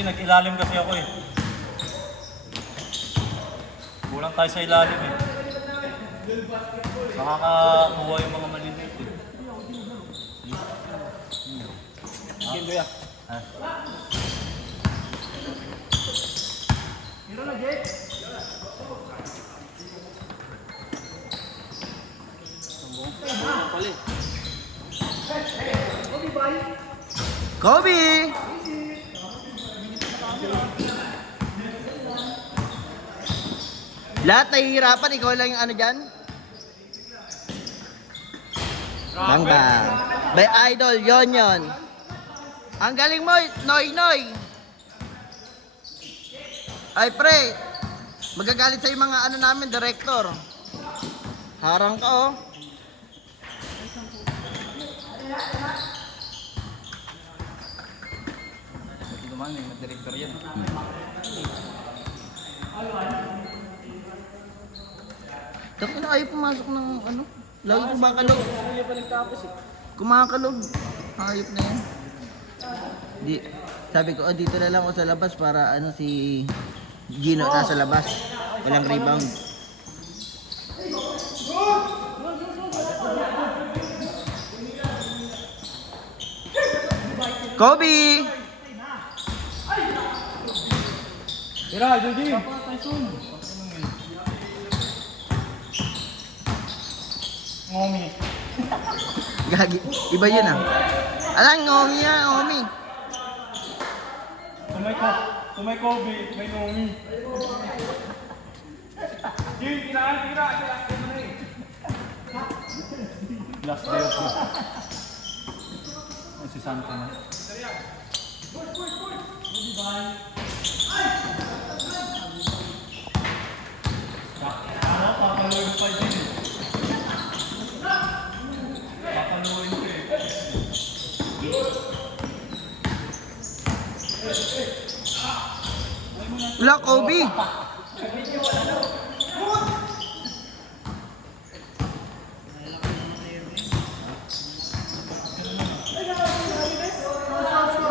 Hindi, nag-ilalim kasi ako eh. Kulang tayo sa ilalim eh. Nakakakuha yung mga maliliit eh. Game ko yan. Hiro na, Jake. Kobe! Lahat nahihirapan, ikaw lang yung ano dyan? Bangga. By Idol, yon. Ang galing mo, Noy. Ay pre, magagalit sa mga ano namin, director. Harang ka oh. Hindi naman eh, mag-director yan. Tapos na ayaw pumasok ng ano? Lagi kumakalog. Kumakalog. Hayop na yan. Di, sabi ko, dito na lang ako sa labas para ano si Gino nasa labas. Walang rebound. Kobe! Tira, Judy! Ngomi. Gagi. Iba yun ah. Alang, ngomi yan, ngomi. Kung may Kobe, may Ngomi. Jim, tira. Last day of the... Ay, si Santo na. Papaluin pa din eh. Papaluin pa eh. Wala, Kobe.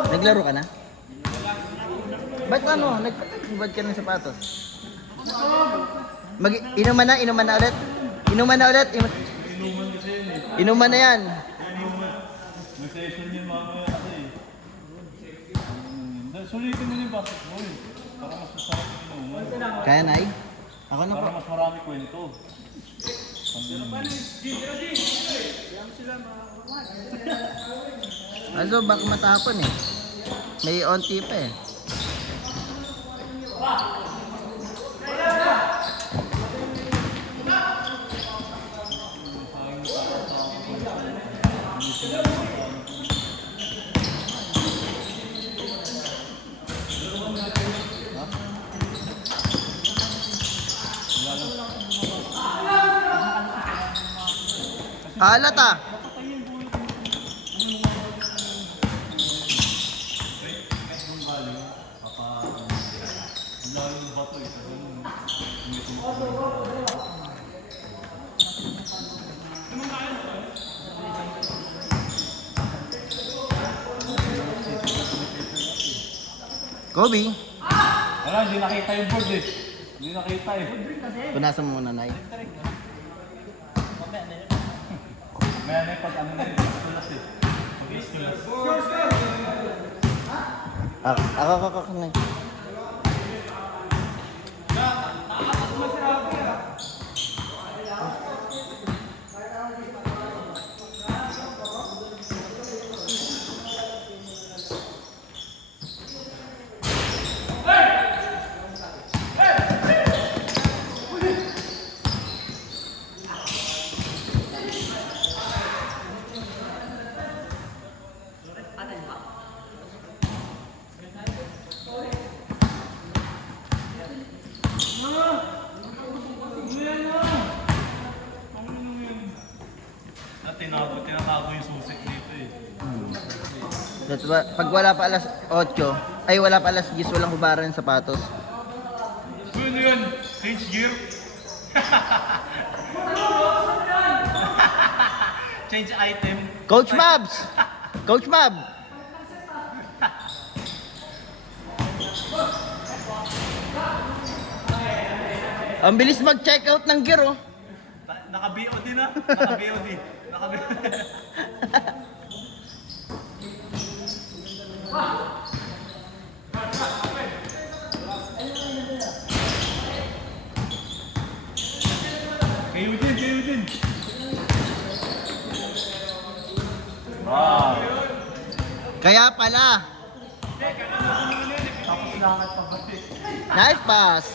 Naglaro ka na? Ba't ano? Nagpatibad ka ng sapatos? Inuman na ulit? Inuman kasi yun eh. Inuman na yan. May session yun mamaya kasi eh. Sulitin mo yung basketball. Para mas masarap yung inuman. Kaya na Ako na Para po. mas marami kwento. Also, baka matapon eh. May onti pa eh. Alat ah. Kobe, Wala, hindi nakita yung board eh. Hindi nakita eh. punasan mo muna, Nay. May ano yung pag ano na yun, istulas eh. Pag-istulas. Ako, Nay. Tinatago yung susik dito eh. Pag wala pa alas 8, ay wala pa alas 10, walang hubaran ng sapatos. Ano yun? Change gear? Change item? Coach Mabs! Coach Mab! Ang bilis mag-check out ng gear, oh. Naka-BOD na. Naka-BOD. Naka-BOD. Kayo din, kayo din. Wow. Kaya pala. Tapos langat pabati. Nice pass.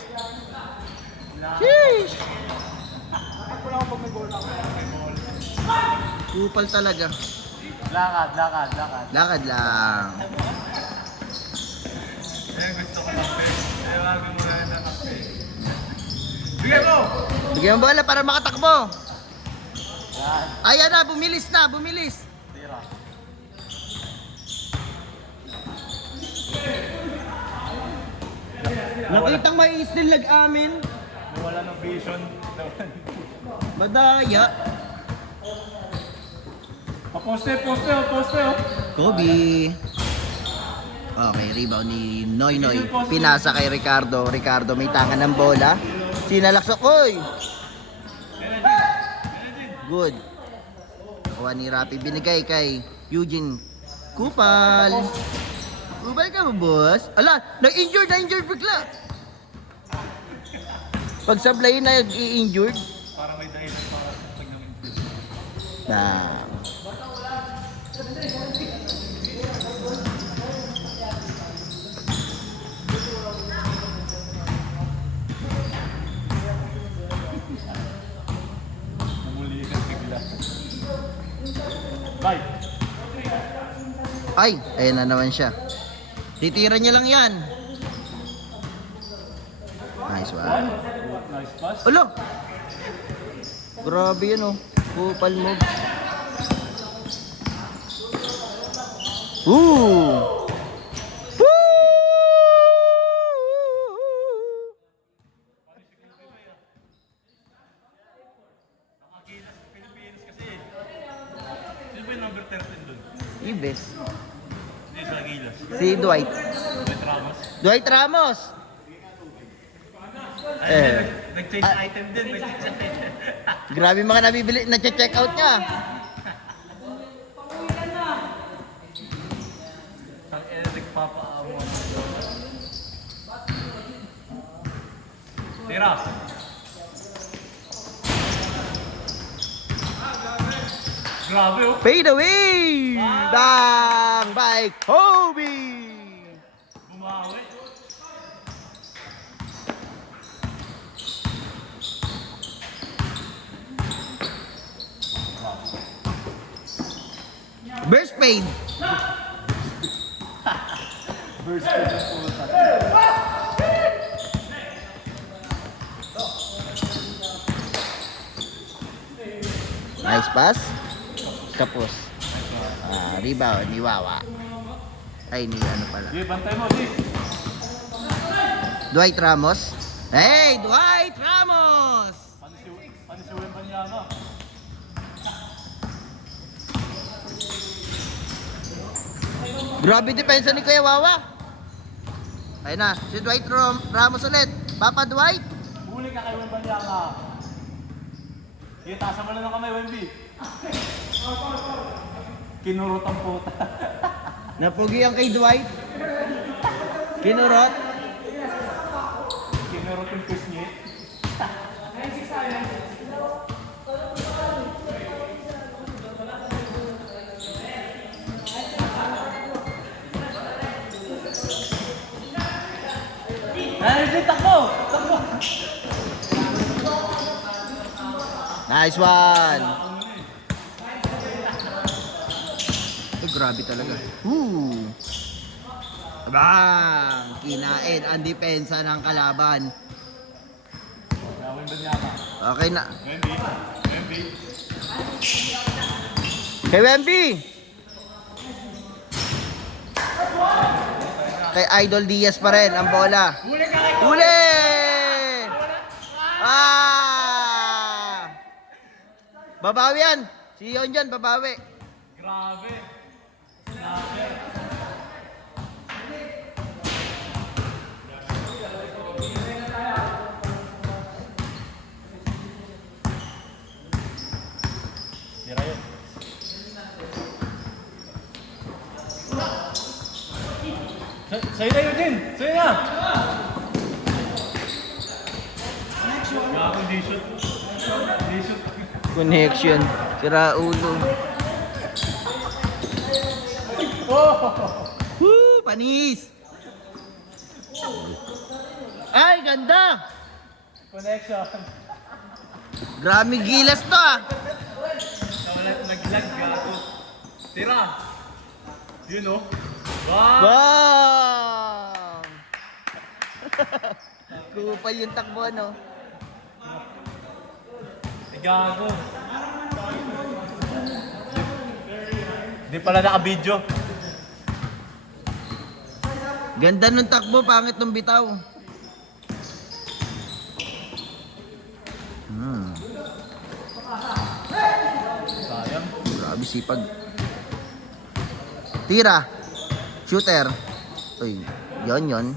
Sheesh. Kupal talaga. Lakad, lakad, lakad. Lakad lang. Eh, gusto ko kape. Eh, wag mo na ng kape. Bigyan mo! Bigyan mo bola para makatakbo. Yan. Ayan na, bumilis na, bumilis. Tira. Nakitang may isnilag amin. Nawala ng vision. Madaya. Poste, poste, poste. Kobe. Okay, rebound ni Noy Noy. Pinasa kay Ricardo. Ricardo may tangan ng bola. Sinalaksak. Oy! Good. Kuha ni Rapi. Binigay kay Eugene Kupal. Kupal ka ba, boss? Ala, na-injured bigla. Pag sablay na nag-i-injured. Para may dahilan para pag namin. Nah. Namuli ka bigla. Bye. Ay, ayan na naman siya. Titira niya lang yan. Nice one. Nice pass. Alo! Grabe yun, oh. Kupal move. Woo! Woo! Nakakilas Pilipinas kasi. Sino ba yung number 13 dun? Ibes. Hindi sa Gilas. Si Dwight. With Ramos. Dwight Ramos. Ay, nag-change item din. Nag-change item. Grabe mga nabibili. Nag-check out niya. Ang nagpapaamo. Tira. Grabe oh. Fade away! Bang! By Kobe! Bumawi. Burst fade. Burst ko na puta. Nice pass. Kapos. Rebound ni Wawa. Ay, ni ano pala. Di, bantay mo, di. Dwight Ramos. Hey, Dwight Ramos! Panisiwen pa niya, no? Grabe depensa ni Kuya Wawa. Ayun na, si Dwight Ramos ulit. Papa Dwight. Huli ka kay Wembanyama. Taasan mo na ng kamay, Wemby. Kinurot ang puta. Napugi ang kay Dwight. Kinurot. Kinurot yung push niya. Ay, takbo! Takbo! Nice one. Grabe talaga. Bang! Kinain ang depensa ng kalaban. Wembanyama. Okay na. Wemby. Wemby. Kay Wemby! Kay Idol Diaz pa rin ang bola. Huli ka kay Huli! Ah! Babawi yan. Si Yon dyan, babawi. Grabe. Snapper. Sa'yo na, Eugene! Sa'yo na! Gago, di shoot. Di shoot. Connection. Sira ulo. Woo! Panis! Ay, ganda! Connection. Grabe gilas to ah. Naglag, gago. Tira! Yun oh. Wow! Bang! Kupal yung takbo, no? Gago. Di pala naka-video. Ganda nung takbo, pangit nung bitaw. Sayang. Grabe sipag. Tira. Shooter. Uy, yon.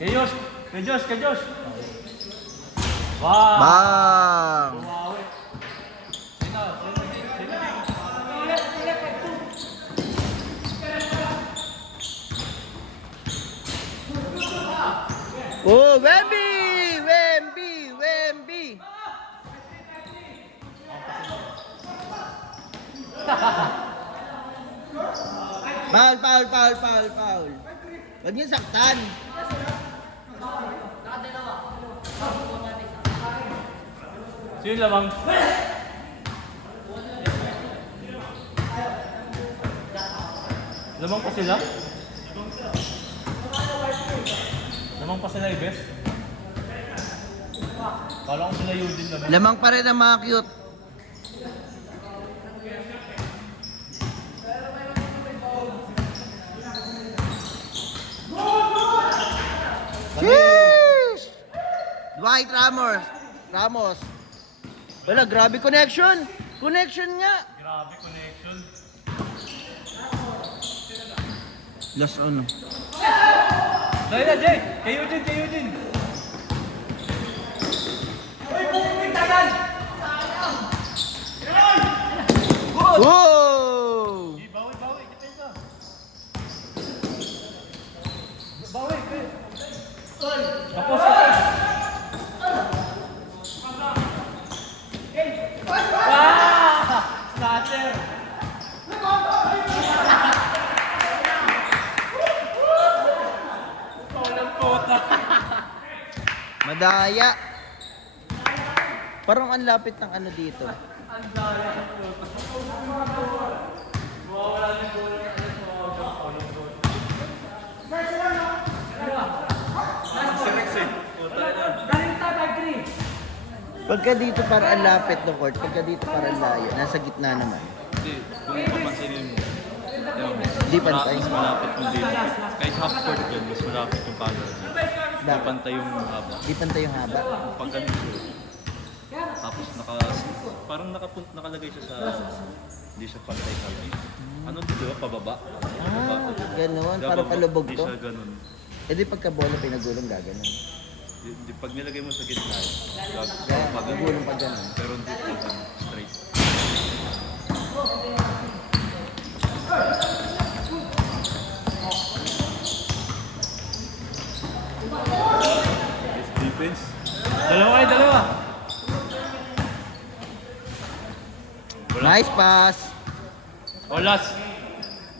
Kay Josh! Kay Josh! Kay Josh! Wow! Bang! Bumawi. Sino? Oh, Wemby! Wemby! Wemby! Foul. Huwag niyo saktan. Sino lamang? Lamang pa sila? Lamang pa sila, Ibes? Kala ko sila Eugene naman. Lamang pa rin ang mga cute. Sheesh! Dwight Ramos. Wala, grabe connection. Connection nga. Grabe connection. Last ano. Dahil na, Jay! Kay Eugene! Wow! Bawi! Depensa! Bawi! Tapos! Snatcher! Walang puta! Madaya. Parang ang lapit ng ano dito. Pagka dito para ang lapit ng court, pagka dito para ang layo, nasa gitna naman. Hindi, kung papansinin mo, Di pantay. mas malapit yung dito. Kahit half court yun, mas malapit yung color. Di Dapat. pantay yung haba. Di pantay yung haba. Pag ganito, tapos parang nakalagay siya sa, hindi siya pantay color. Ano dito, pababa? Ah, ganoon. Diba, Para palubog Hindi to. siya ganun. E di pagka bola pinagulong gaganon. Pag nilagay mo sa gitna, Kaya pag magulong pa gano'n. pero hindi pa straight. Defense. Dalawa! Nice pass. O last!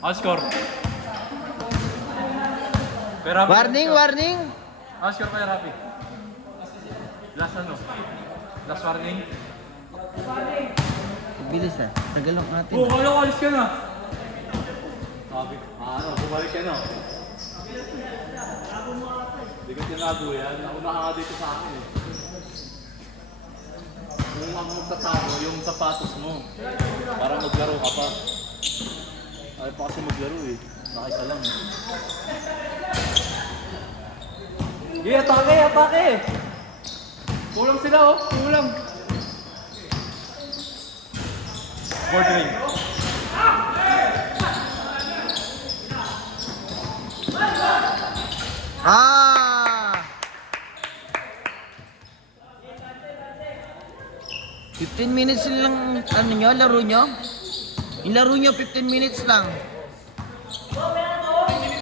I'll score! Pero Rapi, Warning. I'll score kay Rapi. Last ano? Last warning? Bilis ah. Tagal lang natin. Oh, kala ko alis ka na! Rapi, bumalik ka na. Hindi ko tinago yan. Nauna ka nga dito sa akin eh. Kung ako magtatago, yung sapatos mo. Para maglaro ka pa. Ayaw pa kasi maglaro eh. Nakita lang eh. Sige, atake! Kulang sila oh, kulang. Board ring. Ah! 15 minutes lang ano nyo, laro nyo? Yung laro nyo 15 minutes lang.